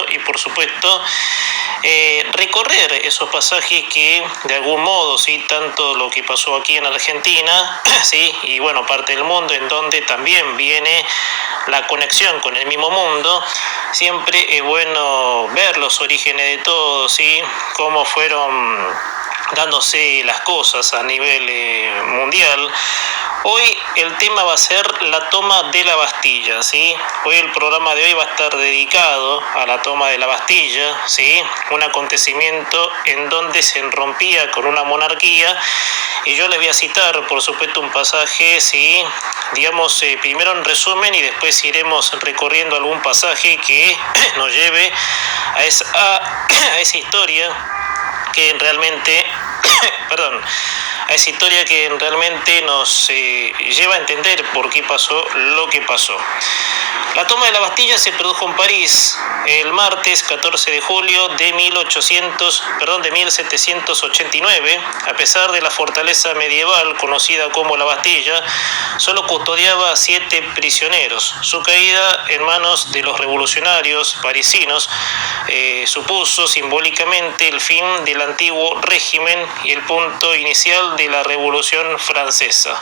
mundo y por supuesto recorrer esos pasajes que de algún modo, sí, tanto lo que pasó aquí en Argentina, sí, y bueno, parte del mundo en donde también viene la conexión con el mismo mundo. Siempre es bueno ver los orígenes de todo, sí, cómo fueron dándose las cosas a nivel mundial. Hoy el tema va a ser la toma de la Bastilla, ¿sí? Hoy el programa de hoy va a estar dedicado a la toma de la Bastilla, ¿sí? Un acontecimiento en donde se rompía con una monarquía. Y yo les voy a citar, por supuesto, un pasaje, ¿sí? Digamos, primero en resumen y después iremos recorriendo algún pasaje que nos lleve a esa historia que realmente, perdón, a esa historia que realmente nos lleva a entender por qué pasó lo que pasó. La toma de la Bastilla se produjo en París el martes 14 de julio de 1789. A pesar de la fortaleza medieval conocida como la Bastilla, solo custodiaba a 7 prisioneros. Su caída en manos de los revolucionarios parisinos supuso simbólicamente el fin del antiguo régimen y el punto inicial de la Revolución Francesa.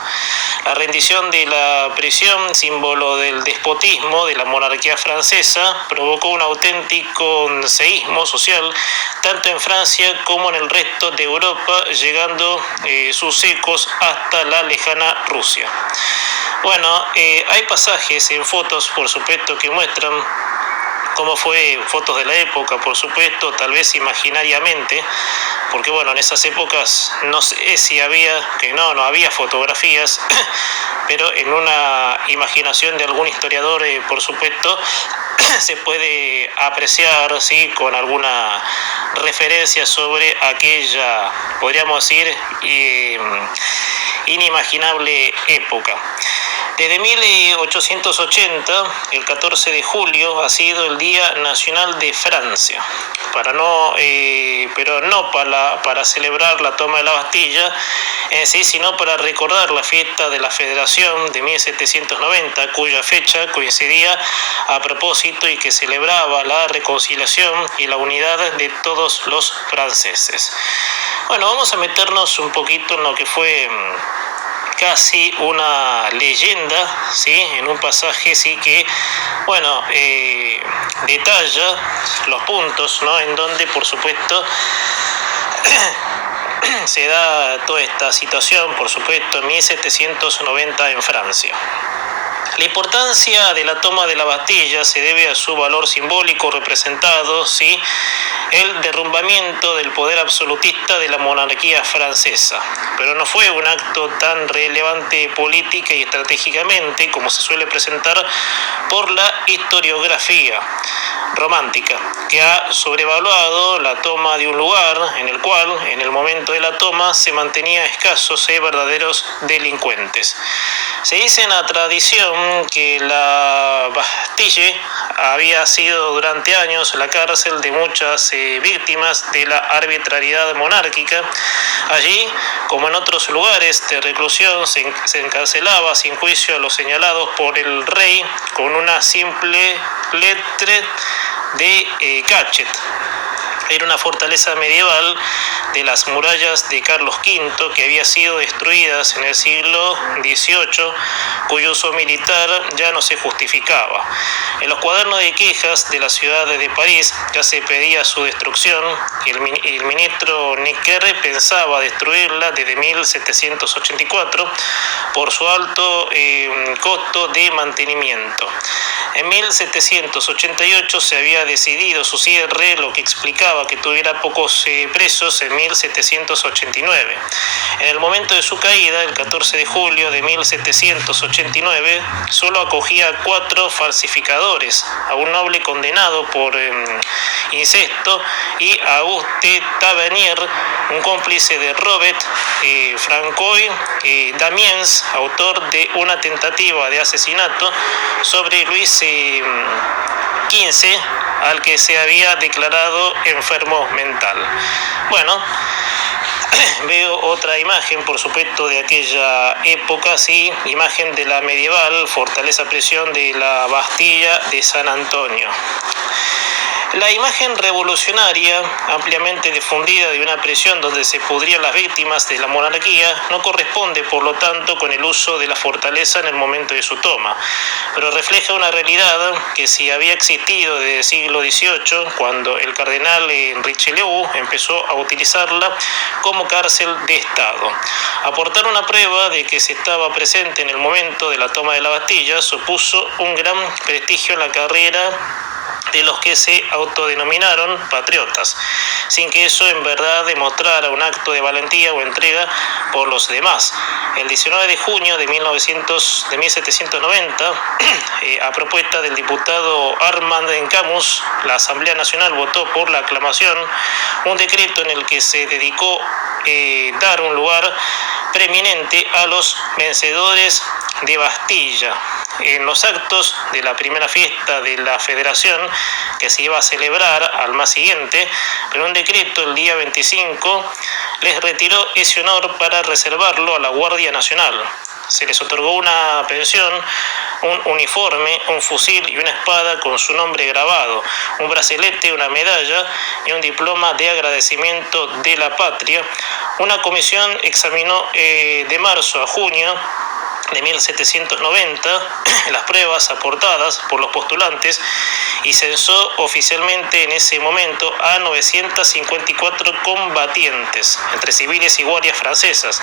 La rendición de la prisión, símbolo del despotismo de la monarquía francesa, provocó un auténtico seísmo social tanto en Francia como en el resto de Europa, llegando sus ecos hasta la lejana Rusia. Bueno, hay pasajes en fotos, por supuesto, que muestran cómo fue, fotos de la época, por supuesto, tal vez imaginariamente, porque bueno, en esas épocas no sé si había, que no había fotografías, pero en una imaginación de algún historiador, por supuesto, se puede apreciar, ¿sí?, con alguna referencia sobre aquella, podríamos decir, inimaginable época. Desde 1880, el 14 de julio ha sido el Día Nacional de Francia, pero no para celebrar la toma de la Bastilla en sí, sino para recordar la fiesta de la Federación de 1790, cuya fecha coincidía a propósito y que celebraba la reconciliación y la unidad de todos los franceses. Bueno, vamos a meternos un poquito en lo que fue casi una leyenda, ¿sí?, en un pasaje, sí, que, bueno, detalla los puntos, ¿no?, en donde, por supuesto, se da toda esta situación, por supuesto, en 1790 en Francia. La importancia de la toma de la Bastilla se debe a su valor simbólico representado, ¿sí?, el derrumbamiento del poder absolutista de la monarquía francesa. Pero no fue un acto tan relevante política y estratégicamente como se suele presentar por la historiografía romántica, que ha sobrevaluado la toma de un lugar en el cual, en el momento de la toma, se mantenía escasos verdaderos delincuentes. Se dice en la tradición que la Bastille había sido durante años la cárcel de muchas víctimas de la arbitrariedad monárquica. Allí, como en otros lugares de reclusión, se encarcelaba sin juicio a los señalados por el rey con una simple letra de cachet. Era una fortaleza medieval de las murallas de Carlos V que había sido destruidas en el siglo XVIII, cuyo uso militar ya no se justificaba. En los cuadernos de quejas de la ciudad de París ya se pedía su destrucción y el ministro Necker pensaba destruirla desde 1784 por su alto costo de mantenimiento. En 1788 se había decidido su cierre, lo que explicaba que tuviera pocos presos en 1789. En el momento de su caída, el 14 de julio de 1789, solo acogía a 4 falsificadores, a un noble condenado por incesto y a Auguste Tavernier, un cómplice de Robert Francois Damiens, autor de una tentativa de asesinato sobre Luis XV, al que se había declarado enfermo mental. Bueno, veo otra imagen, por supuesto, de aquella época, sí, imagen de la medieval fortaleza prisión de la Bastilla de San Antonio. La imagen revolucionaria, ampliamente difundida de una prisión donde se pudrían las víctimas de la monarquía, no corresponde, por lo tanto, con el uso de la fortaleza en el momento de su toma, pero refleja una realidad que sí había existido desde el siglo XVIII, cuando el cardenal Richelieu empezó a utilizarla como cárcel de Estado. Aportar una prueba de que se estaba presente en el momento de la toma de la Bastilla supuso un gran prestigio en la carrera de los que se autodenominaron patriotas, sin que eso en verdad demostrara un acto de valentía o entrega por los demás. El 19 de junio de 1790, a propuesta del diputado Armand Camus, la Asamblea Nacional votó por la aclamación un decreto en el que se dedicó dar un lugar preeminente a los vencedores de Bastilla. En los actos de la primera fiesta de la Federación, que se iba a celebrar al mes siguiente, pero un decreto el día 25 les retiró ese honor para reservarlo a la Guardia Nacional. Se les otorgó una pensión, un uniforme, un fusil y una espada con su nombre grabado, un brazalete, una medalla y un diploma de agradecimiento de la patria. Una comisión examinó de marzo a junio de 1790 las pruebas aportadas por los postulantes y censó oficialmente en ese momento a 954 combatientes, entre civiles y guardias francesas.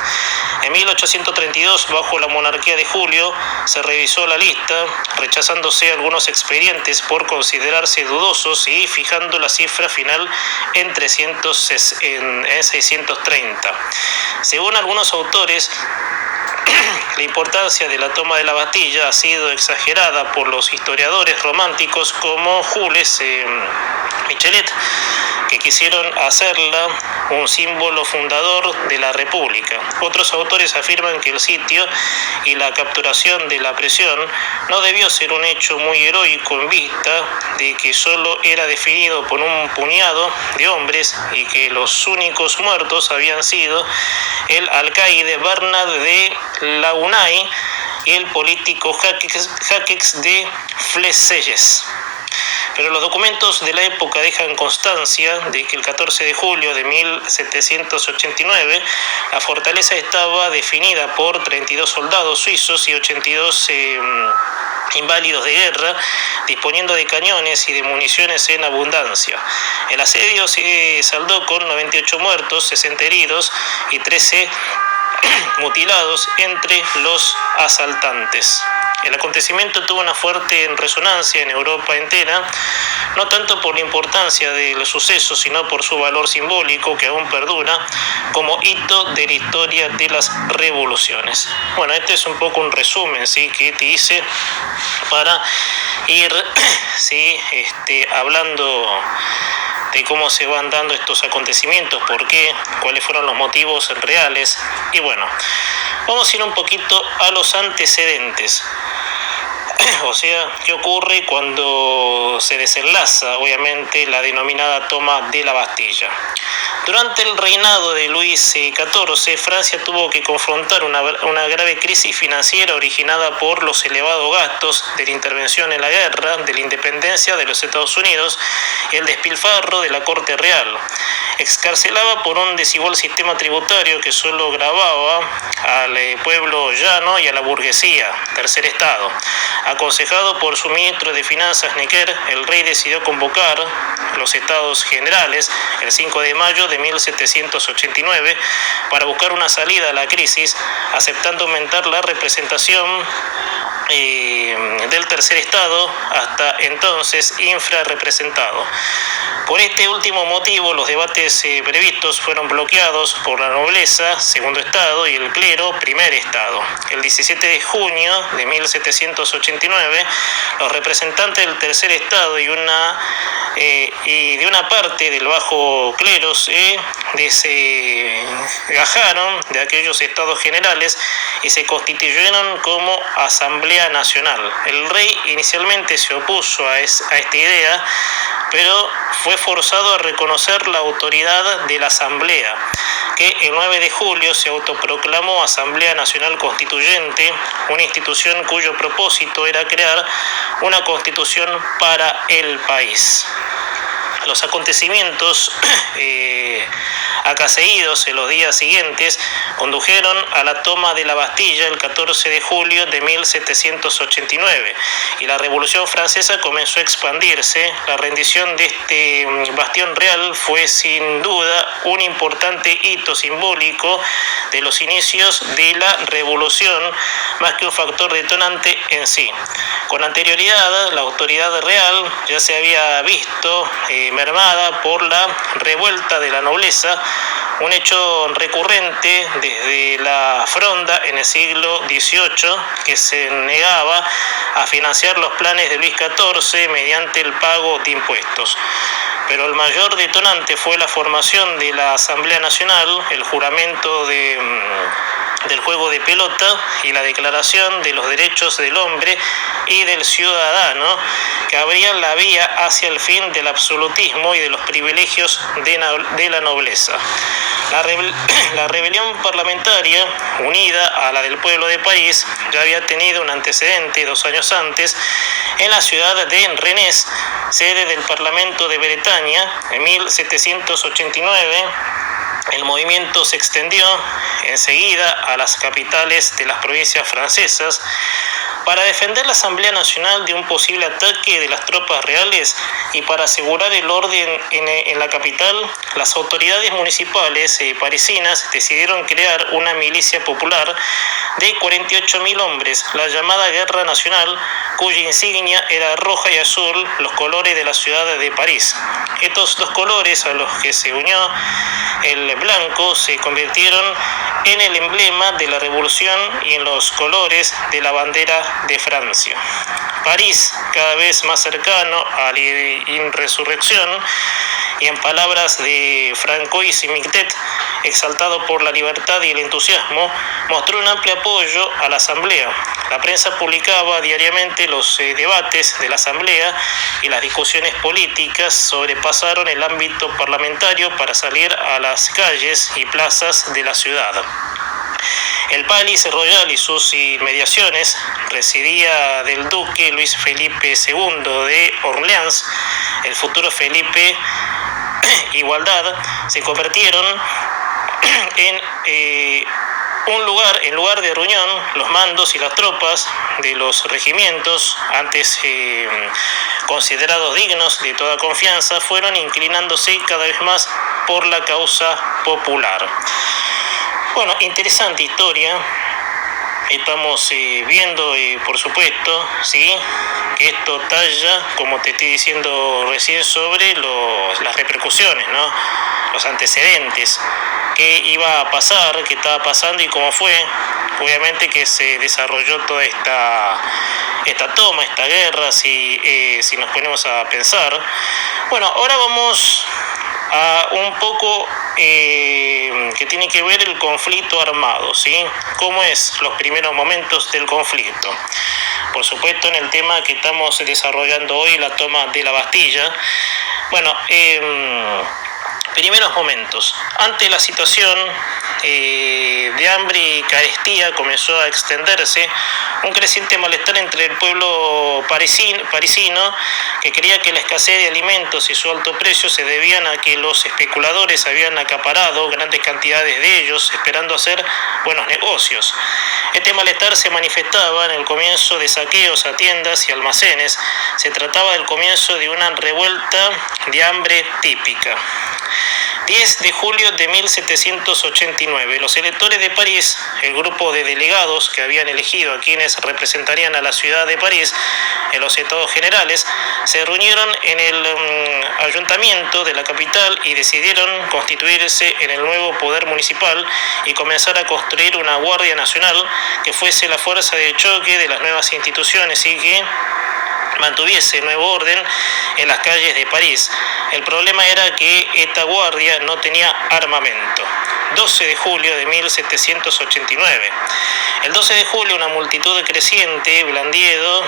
En 1832, bajo la monarquía de Julio, se revisó la lista, rechazándose algunos expedientes por considerarse dudosos y fijando la cifra final en 630. Según algunos autores, la importancia de la toma de la Bastilla ha sido exagerada por los historiadores románticos como Jules Michelet, que quisieron hacerla un símbolo fundador de la República. Otros autores afirman que el sitio y la capturación de la prisión no debió ser un hecho muy heroico en vista de que solo era definido por un puñado de hombres y que los únicos muertos habían sido el alcaide Bernard de Launay y el político Jacques de Flesselles. Pero los documentos de la época dejan constancia de que el 14 de julio de 1789 la fortaleza estaba definida por 32 soldados suizos y 82 inválidos de guerra, disponiendo de cañones y de municiones en abundancia. El asedio se saldó con 98 muertos, 60 heridos y 13 mutilados entre los asaltantes. El acontecimiento tuvo una fuerte resonancia en Europa entera, no tanto por la importancia del suceso, sino por su valor simbólico que aún perdura como hito de la historia de las revoluciones. Bueno, este es un poco un resumen, ¿sí?, que te hice para ir hablando de cómo se van dando estos acontecimientos, por qué, cuáles fueron los motivos reales. Y bueno, vamos a ir un poquito a los antecedentes. O sea, ¿qué ocurre cuando se desenlaza, obviamente, la denominada toma de la Bastilla? Durante el reinado de Luis XIV, Francia tuvo que confrontar una grave crisis financiera originada por los elevados gastos de la intervención en la guerra, de la independencia de los Estados Unidos y el despilfarro de la corte real. Excarcelaba por un desigual sistema tributario que solo gravaba al pueblo llano y a la burguesía, tercer estado. Aconsejado por su ministro de Finanzas Necker, el rey decidió convocar los estados generales el 5 de mayo de 1789 para buscar una salida a la crisis, aceptando aumentar la representación del tercer estado, hasta entonces infrarrepresentado. Por este último motivo, los debates previstos fueron bloqueados por la nobleza, segundo estado, y el clero, primer estado. El 17 de junio de 1789, los representantes del tercer estado y de una parte del bajo clero se desgajaron de aquellos estados generales y se constituyeron como Asamblea Nacional. El rey inicialmente se opuso a esta idea, pero fue forzado a reconocer la autoridad de la Asamblea, que el 9 de julio se autoproclamó Asamblea Nacional Constituyente, una institución cuyo propósito era crear una constitución para el país. Los acontecimientos acaecidos en los días siguientes condujeron a la toma de la Bastilla el 14 de julio de 1789 y la Revolución Francesa comenzó a expandirse. La rendición de este bastión real fue sin duda un importante hito simbólico de los inicios de la Revolución, más que un factor detonante en sí. Con anterioridad, la autoridad real ya se había visto mermada por la revuelta de la nobleza, un hecho recurrente desde la Fronda en el siglo XVIII, que se negaba a financiar los planes de Luis XIV mediante el pago de impuestos. Pero el mayor detonante fue la formación de la Asamblea Nacional, el juramento del juego de pelota y la Declaración de los Derechos del Hombre y del Ciudadano, que abrían la vía hacia el fin del absolutismo y de los privilegios de la nobleza. La rebelión parlamentaria, unida a la del pueblo de París, ya había tenido un antecedente 2 años antes en la ciudad de Rennes, sede del Parlamento de Bretaña. En 1789, el movimiento se extendió enseguida a las capitales de las provincias francesas. Para defender la Asamblea Nacional de un posible ataque de las tropas reales y para asegurar el orden en la capital, las autoridades municipales parisinas decidieron crear una milicia popular de 48.000 hombres, la llamada Guerra Nacional, cuya insignia era roja y azul, los colores de la ciudad de París. Estos dos colores, a los que se unió el blanco, se convirtieron en el emblema de la revolución y en los colores de la bandera de Francia. París, cada vez más cercano a la insurrección, y en palabras de Francois Mictet, exaltado por la libertad y el entusiasmo, mostró un amplio apoyo a la Asamblea. La prensa publicaba diariamente los debates de la Asamblea y las discusiones políticas sobrepasaron el ámbito parlamentario para salir a las calles y plazas de la ciudad. El Palais Royal y sus inmediaciones residía del duque Luis Felipe II de Orleans. El futuro Felipe Igualdad se convirtieron en lugar de reunión. Los mandos y las tropas de los regimientos, antes considerados dignos de toda confianza, fueron inclinándose cada vez más por la causa popular. Bueno, interesante historia. Estamos viendo, por supuesto, ¿sí?, que esto talla, como te estoy diciendo recién, sobre las repercusiones, ¿no?, los antecedentes, qué iba a pasar, qué estaba pasando y cómo fue. Obviamente que se desarrolló toda esta toma, esta guerra, si nos ponemos a pensar. Bueno, ahora vamos a un poco que tiene que ver el conflicto armado, ¿sí? ¿Cómo es los primeros momentos del conflicto? Por supuesto, en el tema que estamos desarrollando hoy, la toma de la Bastilla. Bueno, primeros momentos. Ante la situación de hambre y carestía comenzó a extenderse un creciente malestar entre el pueblo parisino, que creía que la escasez de alimentos y su alto precio se debían a que los especuladores habían acaparado grandes cantidades de ellos, esperando hacer buenos negocios. Este malestar se manifestaba en el comienzo de saqueos a tiendas y almacenes. Se trataba del comienzo de una revuelta de hambre típica. 10 de julio de 1789, los electores de París, el grupo de delegados que habían elegido a quienes representarían a la ciudad de París en los Estados Generales, se reunieron en el ayuntamiento de la capital y decidieron constituirse en el nuevo poder municipal y comenzar a construir una Guardia Nacional que fuese la fuerza de choque de las nuevas instituciones y que mantuviese el nuevo orden en las calles de París. El problema era que esta guardia no tenía armamento. 12 de julio de 1789. El 12 de julio una multitud creciente blandiendo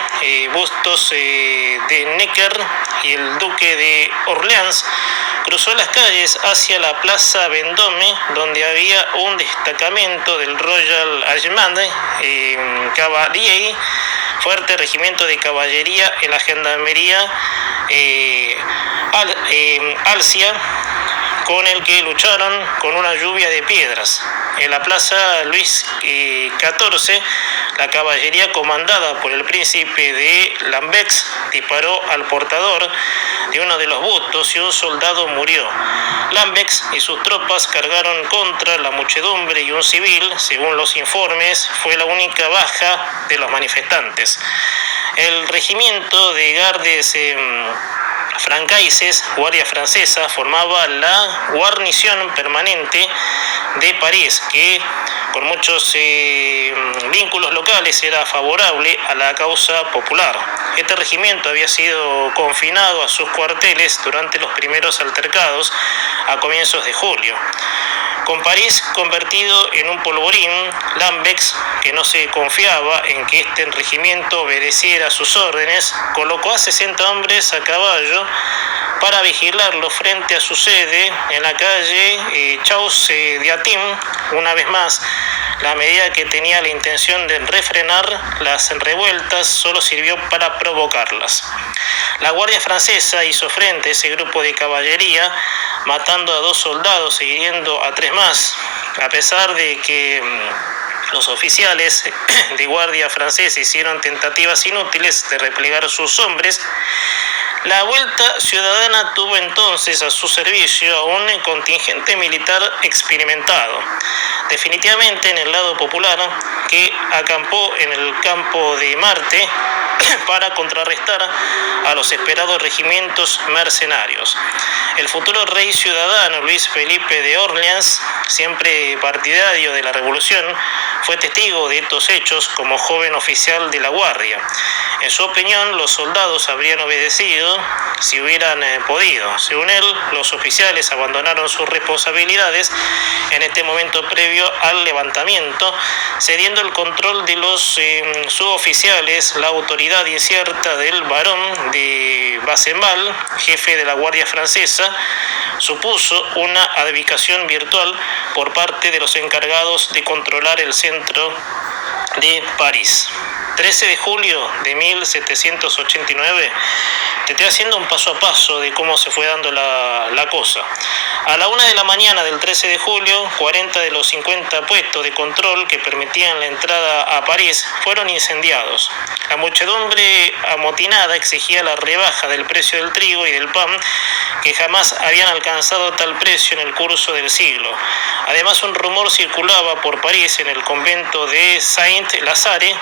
bustos de Necker y el duque de Orleans cruzó las calles hacia la Plaza Vendôme, donde había un destacamento del Royal Allemand Cavalier fuerte regimiento de caballería en la gendarmería Alcia, con el que lucharon con una lluvia de piedras. En la plaza Luis XIV, la caballería comandada por el príncipe de Lambex disparó al portador de uno de los bustos y un soldado murió. Lambex y sus tropas cargaron contra la muchedumbre y un civil, según los informes, fue la única baja de los manifestantes. El regimiento de Gardes Francaises, Guardia Francesa, formaba la guarnición permanente de París, que con muchos vínculos locales era favorable a la causa popular. Este regimiento había sido confinado a sus cuarteles durante los primeros altercados a comienzos de julio. Con París convertido en un polvorín, Lambex, que no se confiaba en que este regimiento obedeciera sus órdenes, colocó a 60 hombres a caballo para vigilarlo frente a su sede en la calle Chaus-d'Antin. Una vez más, la medida que tenía la intención de refrenar las revueltas solo sirvió para provocarlas. La Guardia Francesa hizo frente a ese grupo de caballería, matando a 2 soldados y hiriendo a 3 más, a pesar de que los oficiales de Guardia Francesa hicieron tentativas inútiles de replegar sus hombres. La Vuelta Ciudadana tuvo entonces a su servicio a un contingente militar experimentado, definitivamente en el lado popular, que acampó en el campo de Marte para contrarrestar a los esperados regimientos mercenarios. El futuro rey ciudadano Luis Felipe de Orleans, siempre partidario de la revolución, fue testigo de estos hechos como joven oficial de la Guardia. En su opinión, los soldados habrían obedecido si hubieran podido. Según él, los oficiales abandonaron sus responsabilidades en este momento previo al levantamiento, cediendo el control de los suboficiales. La autoridad incierta del barón de Bassenval, jefe de la Guardia Francesa, supuso una abdicación virtual por parte de los encargados de controlar el centro de París. 13 de julio de 1789, te estoy haciendo un paso a paso de cómo se fue dando la cosa. A la 1 de la mañana del 13 de julio, 40 de los 50 puestos de control que permitían la entrada a París fueron incendiados. La muchedumbre amotinada exigía la rebaja del precio del trigo y del pan, que jamás habían alcanzado tal precio en el curso del siglo. Además, un rumor circulaba por París en el convento de Saint-Lazare,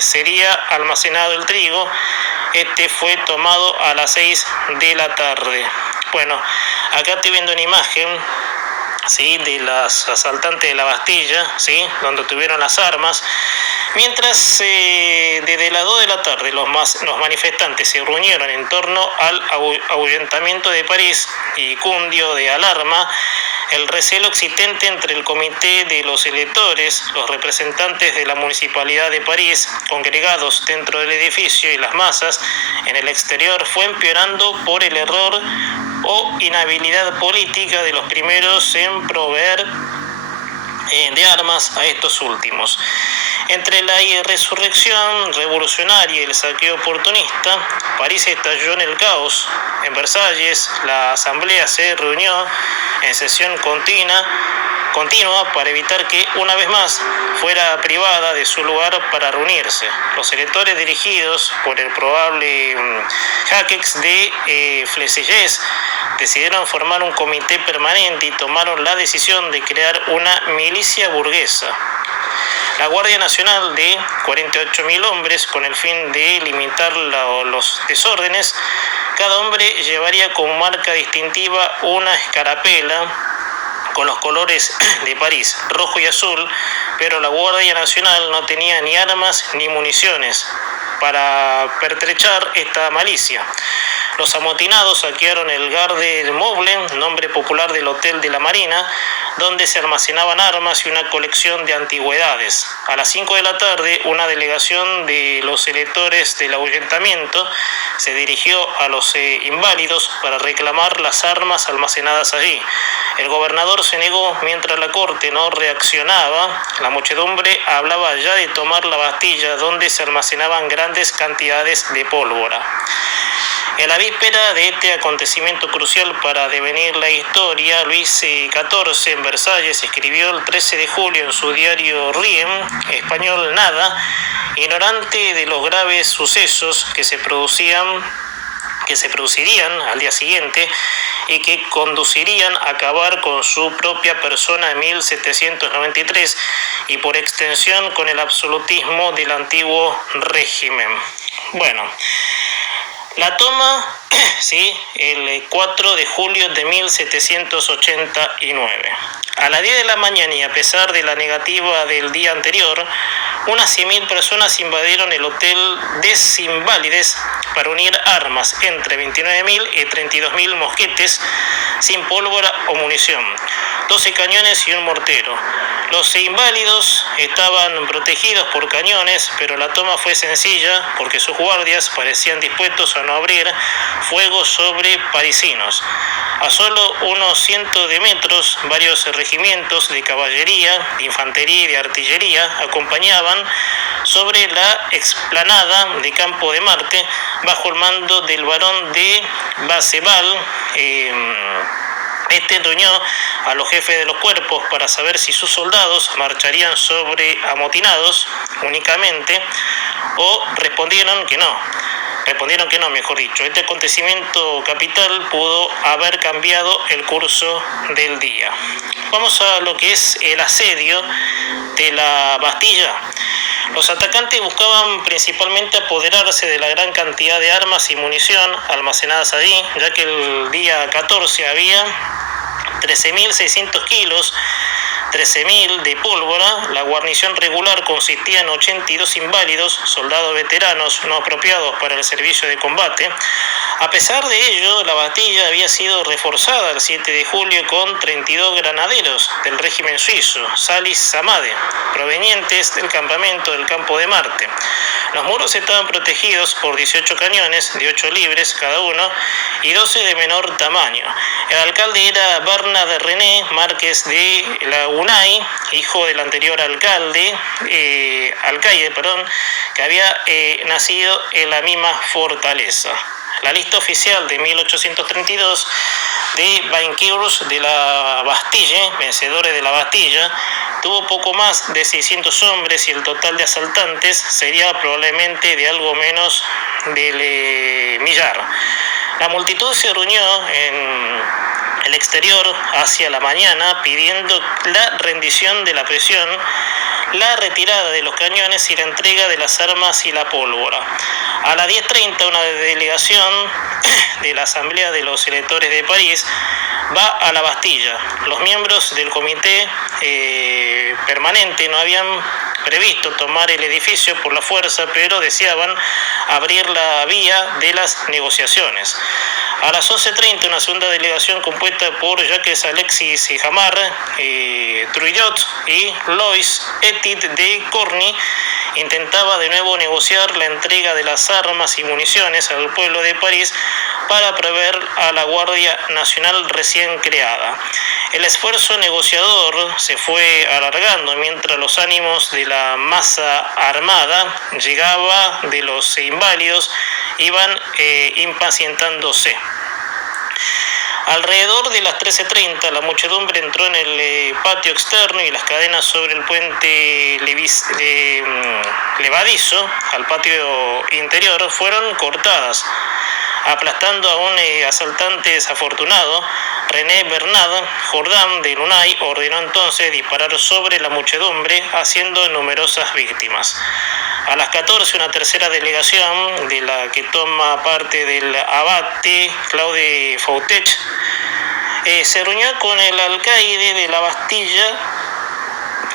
sería almacenado el trigo. Este fue tomado a las 6 de la tarde. Bueno, acá estoy viendo una imagen, ¿sí?, de los asaltantes de la Bastilla, ¿sí?, donde tuvieron las armas. Mientras desde las 2 de la tarde los manifestantes se reunieron en torno al ahuyentamiento de París y cundió de alarma el recelo existente entre el comité de los electores, los representantes de la Municipalidad de París, congregados dentro del edificio, y las masas en el exterior, fue empeorando por el error o inhabilidad política de los primeros en proveer de armas a estos últimos. Entre la resurrección revolucionaria y el saqueo oportunista, París estalló en el caos. En Versalles, la asamblea se reunió en sesión continua para evitar que, una vez más, fuera privada de su lugar para reunirse. Los electores, dirigidos por el probable Jacques de Fleselles, decidieron formar un comité permanente y tomaron la decisión de crear una milicia burguesa. La Guardia Nacional, de 48.000 hombres, con el fin de limitar los desórdenes. Cada hombre llevaría como marca distintiva una escarapela con los colores de París, rojo y azul, pero la Guardia Nacional no tenía ni armas ni municiones para pertrechar esta malicia. Los amotinados saquearon el Garde Meuble, nombre popular del Hotel de la Marina, donde se almacenaban armas y una colección de antigüedades. A las 5 de la tarde, una delegación de los electores del ahuyentamiento se dirigió a los inválidos para reclamar las armas almacenadas allí. El gobernador se negó. Mientras la corte no reaccionaba, la muchedumbre hablaba ya de tomar la Bastilla, donde se almacenaban grandes cantidades de pólvora. En la víspera de este acontecimiento crucial para devenir la historia, Luis XIV en Versalles escribió el 13 de julio en su diario Riem, español nada, ignorante de los graves sucesos que se producirían al día siguiente y que conducirían a acabar con su propia persona en 1793 y por extensión con el absolutismo del antiguo régimen. Bueno, la toma, sí, el 4 de julio de 1789. A las 10 de la mañana y a pesar de la negativa del día anterior, unas 100.000 personas invadieron el Hotel des Invalides para unir armas, entre 29.000 y 32.000 mosquetes sin pólvora o munición, 12 cañones y un mortero. Los inválidos estaban protegidos por cañones, pero la toma fue sencilla porque sus guardias parecían dispuestos a no abrir fuego sobre parisinos. A solo unos cientos de metros, varios regimientos de caballería, de infantería y de artillería acompañaban sobre la explanada de Campo de Marte, bajo el mando del barón de Basseval. Este reunió a los jefes de los cuerpos para saber si sus soldados marcharían sobre amotinados únicamente o respondieron que no, mejor dicho. Este acontecimiento capital pudo haber cambiado el curso del día. Vamos a lo que es el asedio de la Bastilla. Los atacantes buscaban principalmente apoderarse de la gran cantidad de armas y munición almacenadas allí, ya que el día 14 había 13.600 kilos, 13.000 de pólvora. La guarnición regular consistía en 82 inválidos, soldados veteranos no apropiados para el servicio de combate. A pesar de ello, la Bastilla había sido reforzada el 7 de julio con 32 granaderos del régimen suizo, Salis-Samade, provenientes del campamento del Campo de Marte. Los muros estaban protegidos por 18 cañones de 8 libres cada uno y 12 de menor tamaño. El alcalde era Bernard René, marqués de la Unai, hijo del anterior alcaide, que había nacido en la misma fortaleza. La lista oficial de 1832 de vainqueurs de la Bastille, vencedores de la Bastilla, tuvo poco más de 600 hombres y el total de asaltantes sería probablemente de algo menos del millar. La multitud se reunió en el exterior hacia la mañana pidiendo la rendición de la presión, la retirada de los cañones y la entrega de las armas y la pólvora. A las 10:30 una delegación de la Asamblea de los Electores de París va a la Bastilla. Los miembros del comité permanente no habían previsto tomar el edificio por la fuerza, pero deseaban abrir la vía de las negociaciones. A las 11:30 una segunda delegación compuesta por Jacques Alexis Hamar, Trujillo y Lois Etit de Corny intentaba de nuevo negociar la entrega de las armas y municiones al pueblo de París para proveer a la Guardia Nacional recién creada. El esfuerzo negociador se fue alargando mientras los ánimos de la masa armada llegaba de los inválidos iban impacientándose. Alrededor de las 13:30 la muchedumbre entró en el patio externo y las cadenas sobre el puente levadizo al patio interior fueron cortadas, aplastando a un asaltante desafortunado. René Bernard Jourdan de Lunay ordenó entonces disparar sobre la muchedumbre, haciendo numerosas víctimas. A las 14 una tercera delegación, de la que toma parte del abate Claude Foutet, se reunió con el alcaide de la Bastilla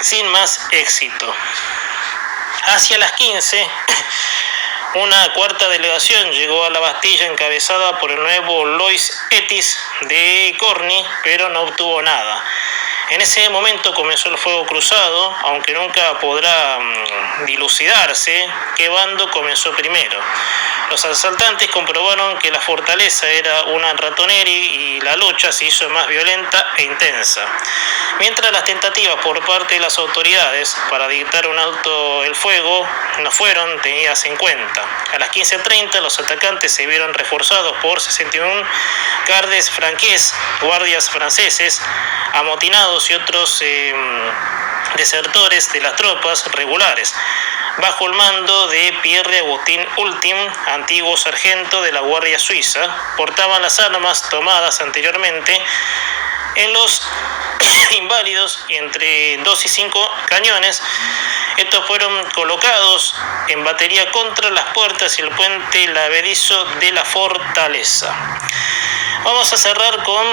sin más éxito. Hacia las 15, Una cuarta delegación llegó a la Bastilla encabezada por el nuevo Lois Etis de Corny, pero no obtuvo nada. En ese momento comenzó el fuego cruzado, aunque nunca podrá dilucidarse qué bando comenzó primero. Los asaltantes comprobaron que la fortaleza era una ratonera y la lucha se hizo más violenta e intensa. Mientras las tentativas por parte de las autoridades para dictar un alto el fuego no fueron tenidas en cuenta. A las 15:30 los atacantes se vieron reforzados por 61 gardes franqués, guardias franceses, amotinados y otros desertores de las tropas regulares, bajo el mando de Pierre Agustín Ultim, antiguo sargento de la Guardia Suiza. Portaban las armas tomadas anteriormente en los inválidos y entre 2 y 5 cañones. Estos fueron colocados en batería contra las puertas y el puente lavadizo de la fortaleza. Vamos a cerrar con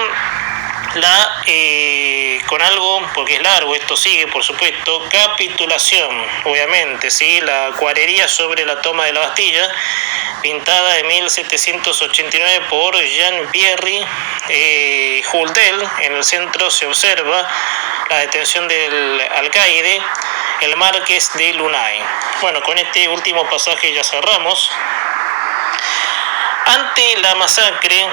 algo, porque es largo, esto sigue, por supuesto, capitulación, obviamente, ¿sí? La cuadrería sobre la toma de la Bastilla, pintada en 1789 por Jean-Pierre Huldel. En el centro se observa la detención del alcaide, el marqués de Lunay. Bueno, con este último pasaje ya cerramos. Ante la masacre,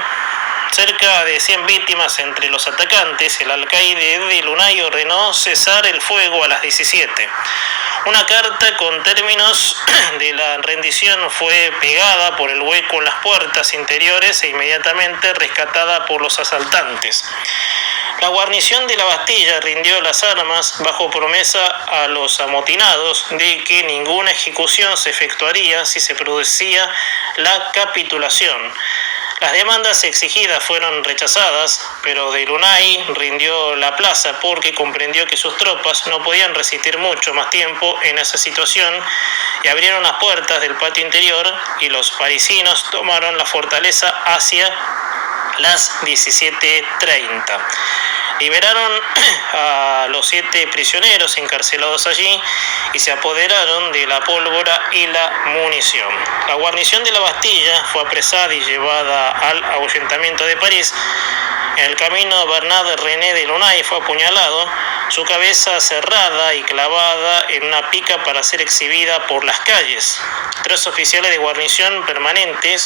cerca de 100 víctimas entre los atacantes, el alcaide de Lunay ordenó cesar el fuego a las 17. Una carta con términos de la rendición fue pegada por el hueco en las puertas interiores e inmediatamente rescatada por los asaltantes. La guarnición de la Bastilla rindió las armas bajo promesa a los amotinados de que ninguna ejecución se efectuaría si se producía la capitulación. Las demandas exigidas fueron rechazadas, pero de Lunay rindió la plaza porque comprendió que sus tropas no podían resistir mucho más tiempo en esa situación y abrieron las puertas del patio interior y los parisinos tomaron la fortaleza hacia las 17:30. Liberaron a los 7 prisioneros encarcelados allí y se apoderaron de la pólvora y la munición. La guarnición de la Bastilla fue apresada y llevada al ahuyentamiento de París. En el camino, Bernard René de Lunay fue apuñalado, su cabeza cerrada y clavada en una pica para ser exhibida por las calles. 3 oficiales de guarnición permanente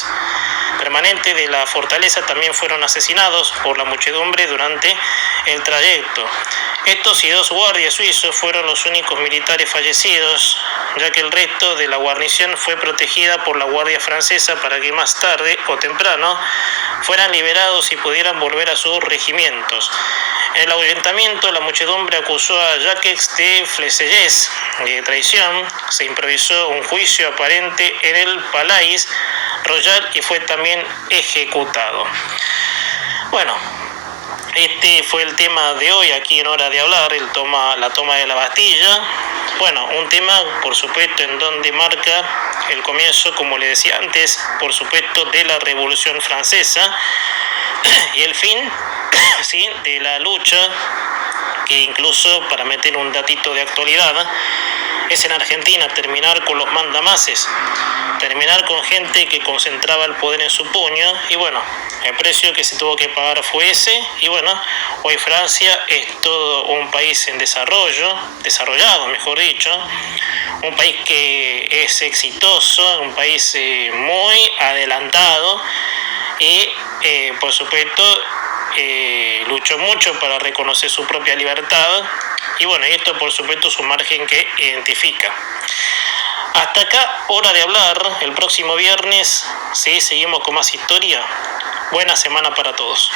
de la fortaleza también fueron asesinados por la muchedumbre durante el trayecto. Estos y 2 guardias suizos fueron los únicos militares fallecidos, ya que el resto de la guarnición fue protegida por la Guardia Francesa para que más tarde o temprano fueran liberados y pudieran volver a sus regimientos. En el ahuyentamiento, la muchedumbre acusó a Jacques de Flesselles de traición. Se improvisó un juicio aparente en el Palais Royal y fue también ejecutado. Bueno, este fue el tema de hoy aquí en Hora de Hablar, la toma de la Bastilla. Bueno, un tema, por supuesto, en donde marca el comienzo, como le decía antes, por supuesto, de la Revolución Francesa y el fin, ¿sí?, de la lucha, que incluso, para meter un datito de actualidad, es en Argentina terminar con los mandamases, terminar con gente que concentraba el poder en su puño, y bueno, el precio que se tuvo que pagar fue ese. Y bueno, hoy Francia es todo un país en desarrollado mejor dicho, un país que es exitoso, un país muy adelantado y por supuesto luchó mucho para reconocer su propia libertad. Y bueno, esto por supuesto es un margen que identifica. Hasta acá, Hora de Hablar. El próximo viernes, sí, seguimos con más historia. Buena semana para todos.